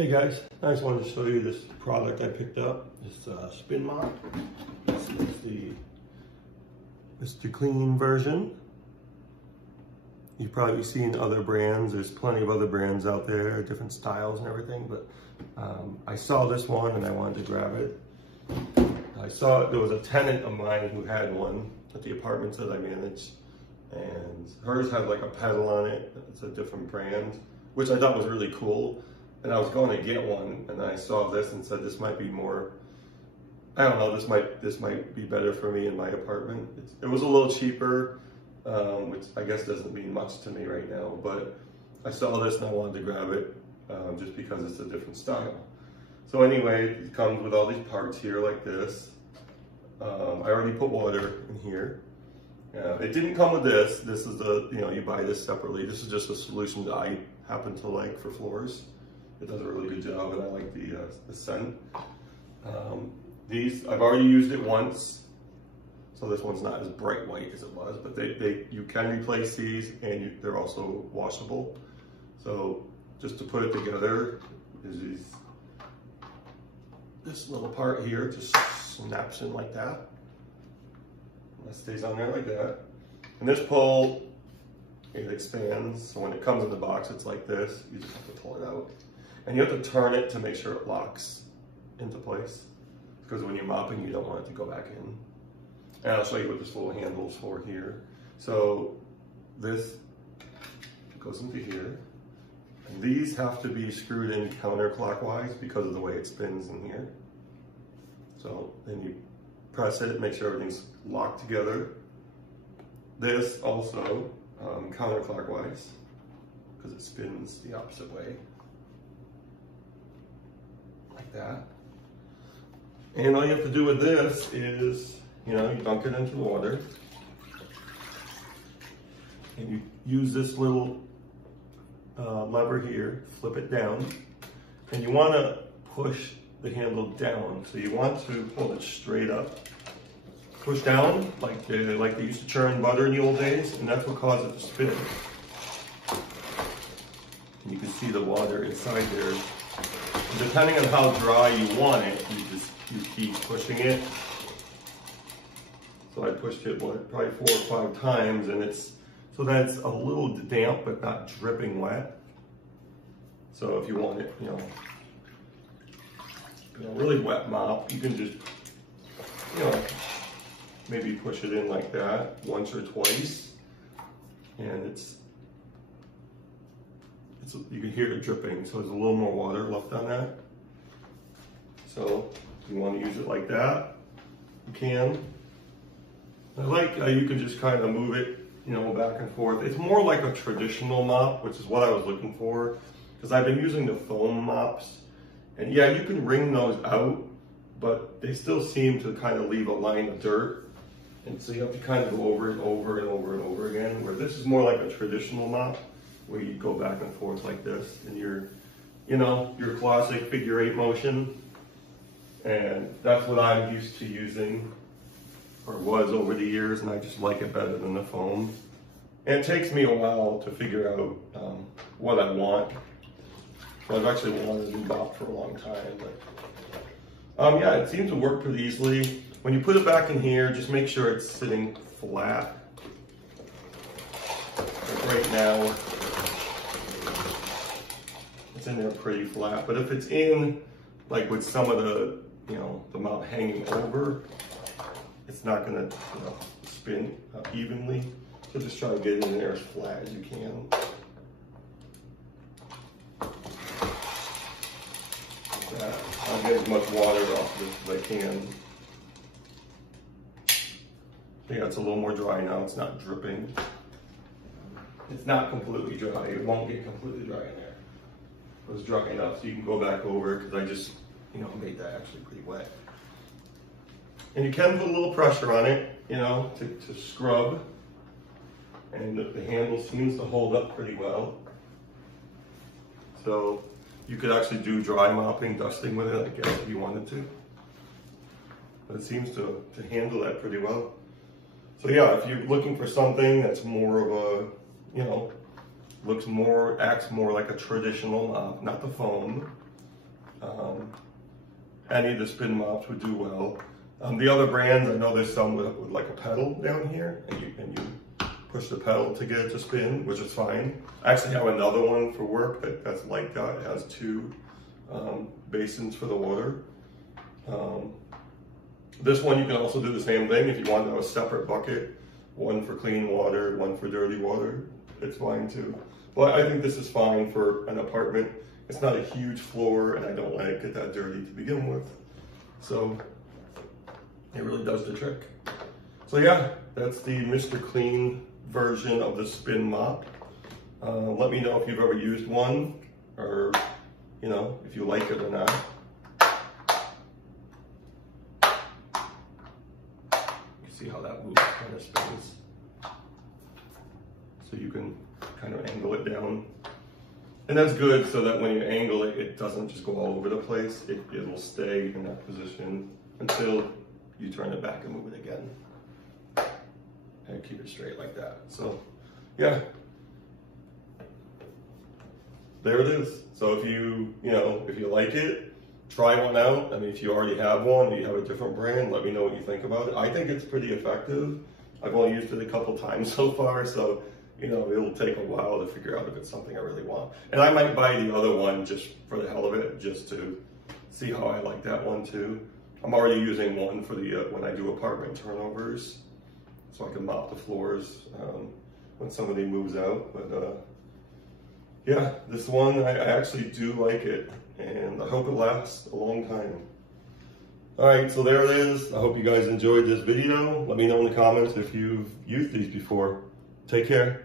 Hey guys, I just wanted to show you this product I picked up. This Spin Mop. This is the clean version. You've probably seen other brands. There's plenty of other brands out there, different styles and everything, but I saw this one and I wanted to grab it. I saw there was a tenant of mine who had one at the apartments that I manage, and hers had like a pedal on it. It's a different brand, which I thought was really cool. And I was going to get one, and I saw this and said, this might be more, I don't know, this might be better for me in my apartment. It was a little cheaper, which I guess doesn't mean much to me right now, but I saw this and I wanted to grab it just because it's a different style. So anyway, it comes with all these parts here like this. I already put water in here. It didn't come with this. This is you buy this separately. This is just a solution that I happen to like for floors. It does a really good job, and I like the scent. These, I've already used it once, so this one's not as bright white as it was, but you can replace these, and they're also washable. So just to put it together is this little part here just snaps in like that. That stays on there like that. And this pole, it expands, so when it comes in the box, it's like this. You just have to pull it out. And you have to turn it to make sure it locks into place, because when you're mopping, you don't want it to go back in. And I'll show you what this little handle's for here. So this goes into here. And these have to be screwed in counterclockwise because of the way it spins in here. So then you press it, make sure everything's locked together. This also counterclockwise, because it spins the opposite way. Like that. And all you have to do with this is, you dunk it into the water. And you use this little lever here, flip it down. And you want to push the handle down. So you want to pull it straight up. Push down like they used to churn butter in the old days, and that's what caused it to spin. And you can see the water inside there. And depending on how dry you want it, you keep pushing it. So I pushed it probably 4 or 5 times, and so that's a little damp but not dripping wet. So if you want it, really wet mop, you can just maybe push it in like that once or twice, and you can hear it dripping, so there's a little more water left on that. So if you want to use it like that, you can. I like how you can just kind of move it, back and forth. It's more like a traditional mop, which is what I was looking for, because I've been using the foam mops, and yeah, you can wring those out, but they still seem to kind of leave a line of dirt. And so you have to kind of go over it over and over and over again, where this is more like a traditional mop, where you go back and forth like this, and your classic figure 8 motion. And that's what I'm used to using, or was over the years, and I just like it better than the foam. And it takes me a while to figure out what I want. So I've actually wanted a new mop for a long time, but yeah, it seems to work pretty easily. When you put it back in here, just make sure it's sitting flat. Like right now, it's in there pretty flat, but if it's in, like with some of the, the mop hanging over, it's not gonna, spin evenly. So just try to get it in there as flat as you can. Like that. I'll get as much water off of this as I can. Yeah, it's a little more dry now. It's not dripping. It's not completely dry. It won't get completely dry in there. It was dry enough so you can go back over it, because I just, made that actually pretty wet. And you can put a little pressure on it, to scrub. And the handle seems to hold up pretty well. So you could actually do dry mopping, dusting with it, I guess, if you wanted to. But it seems to handle that pretty well. So yeah, if you're looking for something that's more of a, acts more like a traditional mop, not the foam, Any of the Spin Mops would do well. The other brands, I know there's some with like a pedal down here, and you push the pedal to get it to spin, which is fine. I actually have another one for work that's like that. It has two basins for the water. This one you can also do the same thing if you want to have a separate bucket, one for clean water, one for dirty water. It's fine too. But I think this is fine for an apartment. It's not a huge floor, and I don't want to get that dirty to begin with. So it really does the trick. So yeah, that's the Mr. Clean version of the Spin Mop. Let me know if you've ever used one, or if you like it or not. You can see how that moves, kind of spins. So you can kind of angle it down. And that's good so that when you angle it, it doesn't just go all over the place. It'll stay in that position until you turn it back and move it again. And keep it straight like that. So yeah, there it is. So if you like it, try one out. I mean, if you already have one, you have a different brand, let me know what you think about it. I think it's pretty effective. I've only used it a couple times so far, so it'll take a while to figure out if it's something I really want. And I might buy the other one just for the hell of it, just to see how I like that one too. I'm already using one for the when I do apartment turnovers, so I can mop the floors when somebody moves out. But yeah, this one, I actually do like it, and I hope it lasts a long time. All right, so there it is. I hope you guys enjoyed this video. Let me know in the comments if you've used these before. Take care.